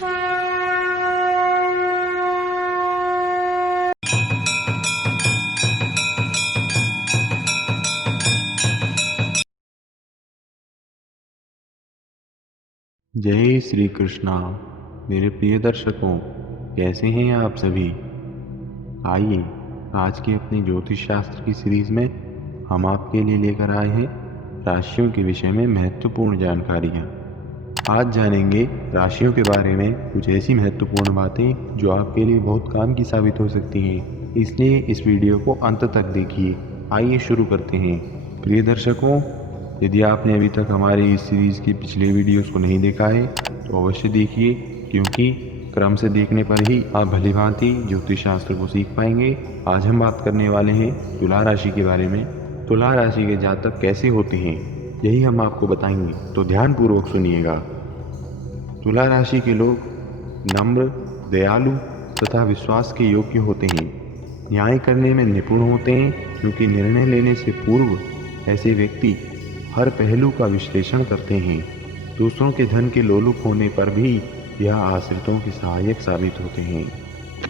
जय श्री कृष्णा। मेरे प्रिय दर्शकों, कैसे हैं आप सभी। आइए आज के अपने ज्योतिष शास्त्र की सीरीज में हम आपके लिए लेकर आए हैं राशियों के विषय में महत्वपूर्ण जानकारियाँ। आज जानेंगे राशियों के बारे में कुछ ऐसी महत्वपूर्ण बातें जो आपके लिए बहुत काम की साबित हो सकती हैं, इसलिए इस वीडियो को अंत तक देखिए। आइए शुरू करते हैं। प्रिय दर्शकों, यदि आपने अभी तक हमारे इस सीरीज़ की पिछले वीडियोस को नहीं देखा है तो अवश्य देखिए, क्योंकि क्रम से देखने पर ही आप भली भांति ज्योतिष शास्त्र को सीख पाएंगे। आज हम बात करने वाले हैं तुला राशि के बारे में। तुला राशि के जातक कैसे होते हैं, यही हम आपको बताएंगे, तो ध्यानपूर्वक सुनिएगा। तुला राशि के लोग नम्र, दयालु तथा विश्वास के योग्य होते हैं। न्याय करने में निपुण होते हैं, क्योंकि निर्णय लेने से पूर्व ऐसे व्यक्ति हर पहलू का विश्लेषण करते हैं। दूसरों के धन के लोलुप होने पर भी यह आश्रितों के सहायक साबित होते हैं।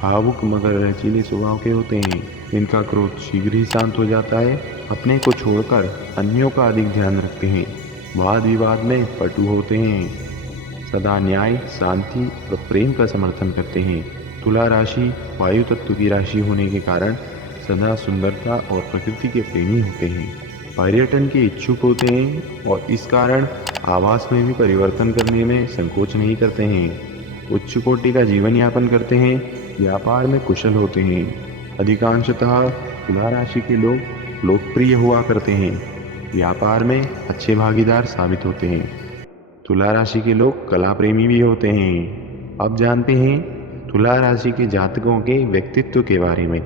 भावुक मगर लचीले स्वभाव के होते हैं। इनका क्रोध शीघ्र ही शांत हो जाता है। अपने को छोड़कर अन्यों का अधिक ध्यान रखते हैं। वाद विवाद में पटु होते हैं। सदा न्याय, शांति और प्रेम का समर्थन करते हैं। तुला राशि वायु तत्व की राशि होने के कारण सदा सुंदरता और प्रकृति के प्रेमी होते हैं। पर्यटन के इच्छुक होते हैं और इस कारण आवास में भी परिवर्तन करने में संकोच नहीं करते हैं। उच्च कोटि का जीवन यापन करते हैं। व्यापार में कुशल होते हैं। अधिकांशतः तुला राशि के लोग लोकप्रिय हुआ करते हैं। व्यापार में अच्छे भागीदार साबित होते हैं। तुला राशि के लोग कला प्रेमी भी होते हैं। अब जानते हैं तुला राशि के जातकों के व्यक्तित्व के बारे में।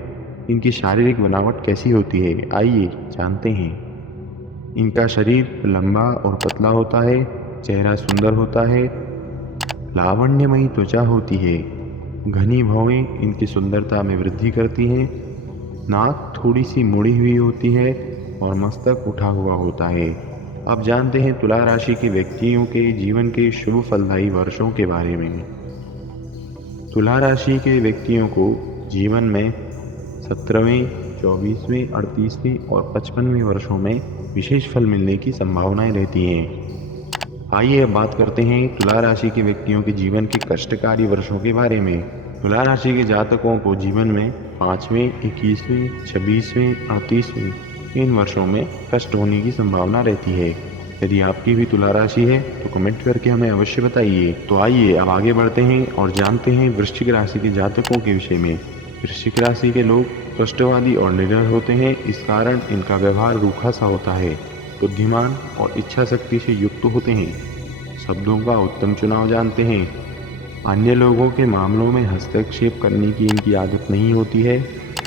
इनकी शारीरिक बनावट कैसी होती है, आइए जानते हैं। इनका शरीर लंबा और पतला होता है। चेहरा सुंदर होता है। लावण्यमयी त्वचा होती है। घनी भौहें इनकी सुंदरता में वृद्धि करती हैं। नाक थोड़ी सी मुड़ी हुई होती है और मस्तक उठा हुआ होता है। अब जानते हैं तुला राशि के व्यक्तियों के जीवन के शुभ फलदायी वर्षों के बारे में। तुला राशि के व्यक्तियों को जीवन में 17वें, 24वें, 38वें और 55वें वर्षों में विशेष फल मिलने की संभावनाएं रहती हैं। आइए अब बात करते हैं तुला राशि के व्यक्तियों के जीवन के कष्टकारी वर्षों के बारे में। तुला राशि के जातकों को जीवन में 5वें, 21वें, 26वें, 38वें इन वर्षों में कष्ट होने की संभावना रहती है। यदि आपकी भी तुला राशि है तो कमेंट करके हमें अवश्य बताइए। तो आइए अब आगे बढ़ते हैं और जानते हैं वृश्चिक राशि के जातकों के विषय में। वृश्चिक राशि के लोग कष्टवादी और निडर होते हैं। इस कारण इनका व्यवहार रूखा सा होता है। बुद्धिमान और इच्छा शक्ति से युक्त होते हैं। शब्दों का उत्तम चुनाव जानते हैं। अन्य लोगों के मामलों में हस्तक्षेप करने की इनकी आदत नहीं होती है।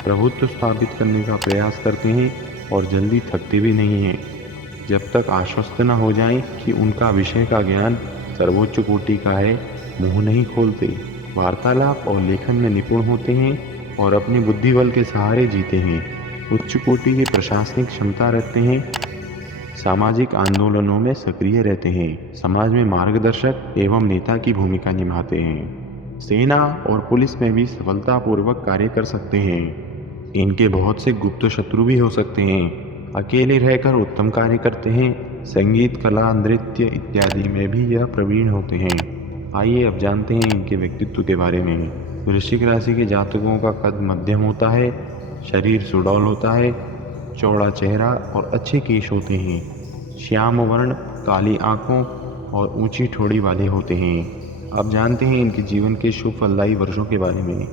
प्रभुत्व स्थापित करने का प्रयास करते हैं और जल्दी थकते भी नहीं हैं, जब तक आश्वस्त न हो जाएं कि उनका विषय का ज्ञान सर्वोच्च कोटि का है। मुंह नहीं खोलते। वार्तालाप और लेखन में निपुण होते हैं और अपने बुद्धि बल के सहारे जीते हैं। उच्च कोटि की प्रशासनिक क्षमता रखते हैं। सामाजिक आंदोलनों में सक्रिय रहते हैं। समाज में मार्गदर्शक एवं नेता की भूमिका निभाते हैं। सेना और पुलिस में भी सफलतापूर्वक कार्य कर सकते हैं। इनके बहुत से गुप्त शत्रु भी हो सकते हैं। अकेले रहकर उत्तम कार्य करते हैं। संगीत, कला, नृत्य इत्यादि में भी यह प्रवीण होते हैं। आइए अब जानते हैं इनके व्यक्तित्व के बारे में। वृश्चिक राशि के जातकों का कद मध्यम होता है। शरीर सुडौल होता है। चौड़ा चेहरा और अच्छे केश होते हैं। श्याम वर्ण, काली आंखों और ऊंची ठोड़ी वाले होते हैं। अब जानते हैं इनके जीवन के शुभ फलदायी वर्षों के बारे में।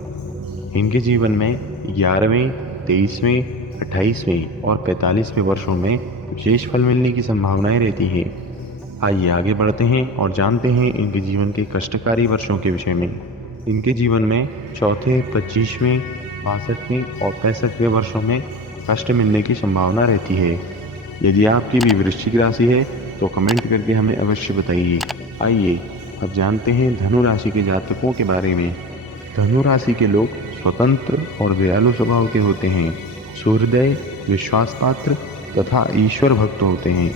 इनके जीवन में 11वें, 23वें, 28वें और 45वें वर्षों में विशेष फल मिलने की संभावनाएं रहती हैं। आइए आगे बढ़ते हैं और जानते हैं इनके जीवन के कष्टकारी वर्षों के विषय में। इनके जीवन में चौथे, 25वें, 62वें और 65वें वर्षों में कष्ट मिलने की संभावना रहती है। यदि आपकी भी वृश्चिक राशि है तो कमेंट करके हमें अवश्य बताइए। आइए अब जानते हैं धनु राशि के जातकों के बारे में। धनु राशि के लोग स्वतंत्र और दयालु स्वभाव के होते हैं। सूर्यदय, विश्वासपात्र तथा ईश्वर भक्त होते हैं।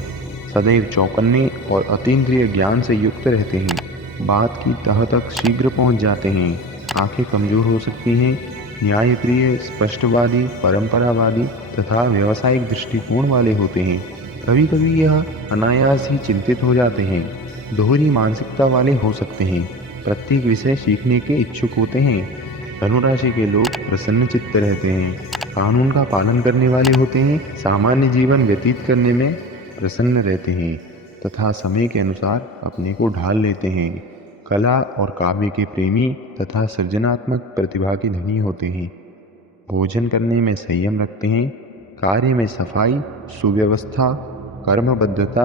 सदैव चौकन्ने और अतीन्द्रिय ज्ञान से युक्त रहते हैं। बात की तह तक शीघ्र पहुंच जाते हैं। आंखें कमजोर हो सकती हैं। न्यायप्रिय, स्पष्टवादी, परंपरावादी तथा व्यावसायिक दृष्टिकोण वाले होते हैं। कभी कभी यह अनायास ही चिंतित हो जाते हैं। दोहरी मानसिकता वाले हो सकते हैं। प्रत्येक विषय सीखने के इच्छुक होते हैं। धनुराशि के लोग प्रसन्न चित्त रहते हैं। कानून का पालन करने वाले होते हैं। सामान्य जीवन व्यतीत करने में प्रसन्न रहते हैं तथा समय के अनुसार अपने को ढाल लेते हैं। कला और काव्य के प्रेमी तथा सृजनात्मक प्रतिभा के धनी होते हैं। भोजन करने में संयम रखते हैं। कार्य में सफाई, सुव्यवस्था, कर्मबद्धता,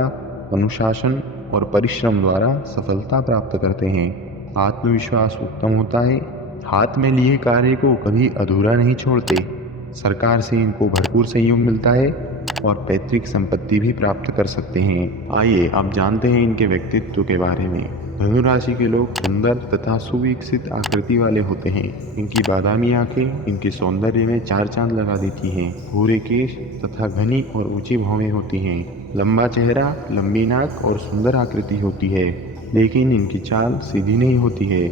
अनुशासन और परिश्रम द्वारा सफलता प्राप्त करते हैं। आत्मविश्वास उत्तम होता है। हाथ में लिए कार्य को कभी अधूरा नहीं छोड़ते। सरकार से इनको भरपूर सहयोग मिलता है और पैतृक संपत्ति भी प्राप्त कर सकते हैं। आइए अब जानते हैं इनके व्यक्तित्व के बारे में। धनु राशि के लोग सुंदर तथा सुविकसित आकृति वाले होते हैं। इनकी बादामी आंखें इनके सौंदर्य में चार चांद लगा देती हैं। भूरे केश तथा घनी और ऊंची भौहें होती हैं। लंबा चेहरा, लंबी नाक और सुंदर आकृति होती है, लेकिन इनकी चाल सीधी नहीं होती है।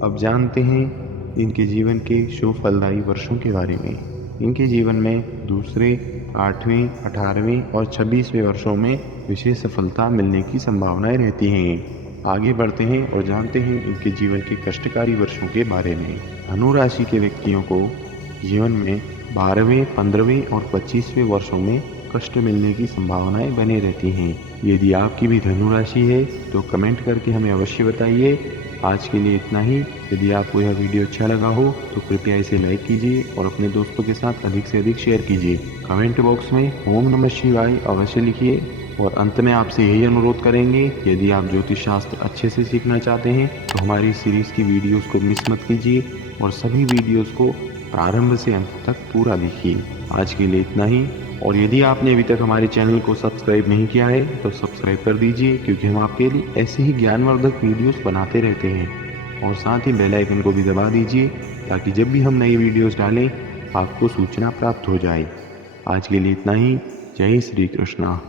अब जानते हैं इनके जीवन के शुभ फलदायी वर्षों के बारे में। इनके जीवन में दूसरे, 8वें, 18वें और 26वें वर्षों में विशेष सफलता मिलने की संभावनाएं रहती हैं। आगे बढ़ते हैं और जानते हैं इनके जीवन के कष्टकारी वर्षों के बारे में। धनु राशि के व्यक्तियों को जीवन में 12वें, 15वें और 25वें वर्षों में कष्ट मिलने की संभावनाएं बने रहती हैं। यदि आपकी भी धनु राशि है तो कमेंट करके हमें अवश्य बताइए। आज के लिए इतना ही। यदि आपको यह वीडियो अच्छा लगा हो तो कृपया इसे लाइक कीजिए और अपने दोस्तों के साथ अधिक से अधिक शेयर कीजिए। कमेंट बॉक्स में ओम नमः शिवाय अवश्य लिखिए। और अंत में आपसे यही अनुरोध करेंगे, यदि आप ज्योतिष शास्त्र अच्छे से सीखना चाहते हैं तो हमारी सीरीज़ की वीडियोस को मिस मत कीजिए और सभी वीडियोस को प्रारंभ से अंत तक पूरा देखिए। आज के लिए इतना ही। और यदि आपने अभी तक हमारे चैनल को सब्सक्राइब नहीं किया है तो सब्सक्राइब कर दीजिए, क्योंकि हम आपके लिए ऐसे ही ज्ञानवर्धक वीडियोस बनाते रहते हैं। और साथ ही बेल आइकन को भी दबा दीजिए ताकि जब भी हम नई वीडियोस डालें आपको सूचना प्राप्त हो जाए। आज के लिए इतना ही। जय श्री कृष्णा।